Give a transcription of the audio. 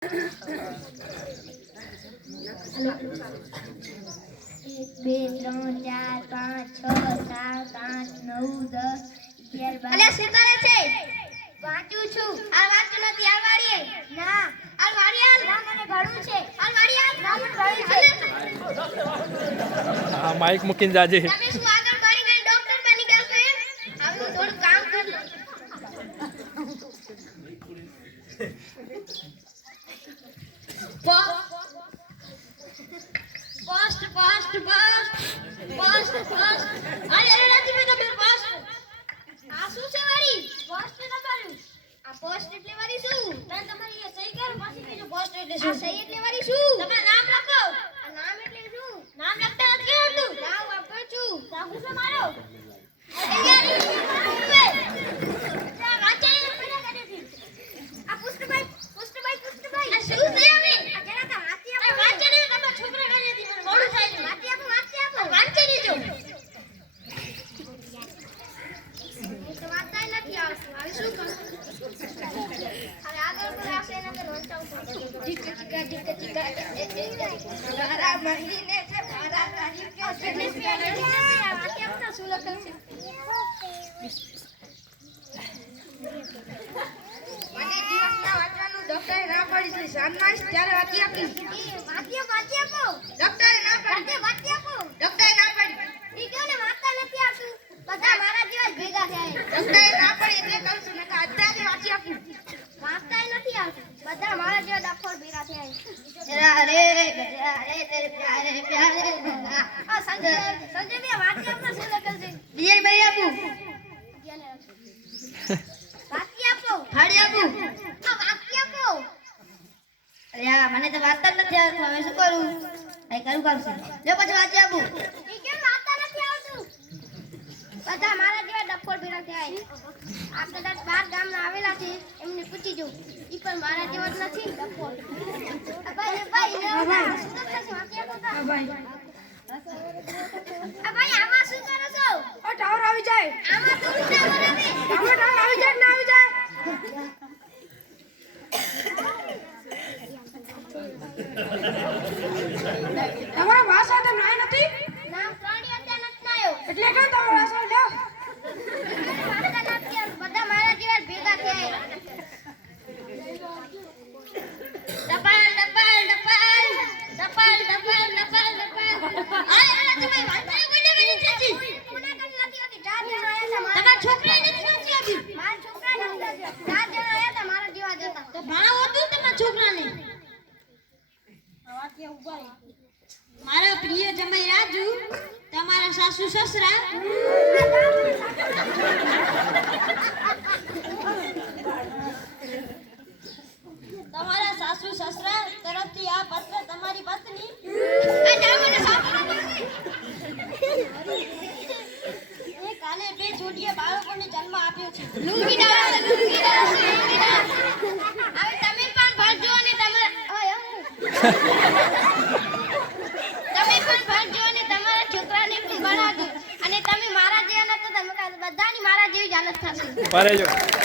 બે ત્રણ ચાર પાંચ છ સાત આઠ નવ 10 11 12 અલે શું કરે છે? વાંચું છું. આ વાંચું નથી. આ વાળીએ ના. આ વાળીએ ના મને ભણવું છે. આ વાળીએ ના મને ભણવું છે. આ માઈક મૂકીને જાજે. તમે શું આગળ ભણીને ડોક્ટર બની ગયા છો એમ? હવે હું થોડું કામ કરું. Post. અરે નથી મેં તમે post. આ શું છે વાળી? post ને તમારું. આ post એટલે વાળી શું? મેં તમારી એ સહી કરો પછી બીજું post એટલે શું? આ સહી એટલે વાળી શું? તમારું નામ લખો. આ નામ એટલે શું? નામ લખતા નથી આવડતું. નામ વાપર છું. નામ છે મારો. આ પુષ્ટભાઈ. આ શું છે હવે? આ જરા તો વાંચી આપો. વાંચી ને તમારા છોકરા કરી હતી મને મોડું થાય છે. વાંચી આપો. વાંચી લેજો. એ તો વાંચતા નથી આવતું. હવે શું કરું? અરે આગળ પર આવશે એના તો વાંચવું પડે. ચીકા. મારા મહીને છે મારા તારી કે ફિટનેસ પે વાંચી આપો શું લખેલ છે? મને દિવસના વાંચવાનું ડોક્ટરે ના પાડી છે. સાંજમાં ત્યારે વાંચી આપી. વાંચી આપો. ડોક્ટરે ના પાડી. વાંચી આપો. ડોક્ટરે ના પાડી. ઈ કેવું ને વાંચતા નથી આવતું. બધા મારા જેવા જ ભેગા થયા. ડોક્ટરે ના પાડી એટલે કહું છું નકા અત્યારે વાંચી આપી. વાંચતા નથી આવતું. બધા મારા જેવા ડફોર ભેગા થયા. અરે તેરે પ્યારે આ સંજય બે વાંચી આપો શું લખેલ છે? બીજે ભાઈ આપું. વાંચી આપો. હાડી આપું. આ વાંચી આપો. અરે આ મને તો વાંચતા નથી આવતું. હવે શું કરું? કઈ કરું કામ છે. જો પછી વાંચી આપું. ઈ કેમ વાંચતા નથી આવતું? બધા મારા જેવા ડફોર ભેગા થયા. આ કદાચ 12 ગામના આવેલા છે એમને પૂછી જો. ઈ પણ મારા જેવા જ નથી ડફોર. ભાઈ શું કરશે? વાંચી આપો. ભાઈ આમાં શું કરો છો? ઓ ટાવર આવી જાય. આમાં તો ટાવર આવે. ટાવર આવી જાય ના આવી જાય. તમારા ભાષા તો નાય નથી. નામ પ્રાણી અત્યારે નથી નાયો. એટલે કે તમારા ભાષા લ્યો. વાંચતા નથી બધા મારા જેવા ભેગા થયા. ડબલ. આ તમે વાંચતા કોને કરી છે? કોને કરી નથી હતી. 4 જણ આયા હતા. તમારા છોકરા નથી વાંચી આપી. મારા છોકરા નથી વાંચી. 4 જણ આયા હતા મારા જેવા જ હતા. તો ભણાવો તું તમારા છોકરાને. વાંચી ઉભા. મારા પ્રિય જમાઈ રાજુ, તમારા સાસુ સસરા તમારા સાસુ સસરા તરફથી આ પત્ર તમારી પત્ની એ કાલે 2 છોડીએ બાળકોને જન્મ આપ્યો છે. હવે તમે પણ ભણજો અને તમારા છોકરાને પણ ભણાવજો. અને તમે મારા જેવા નતો તમે બધાની મારા જેવી જ હાલત થશે.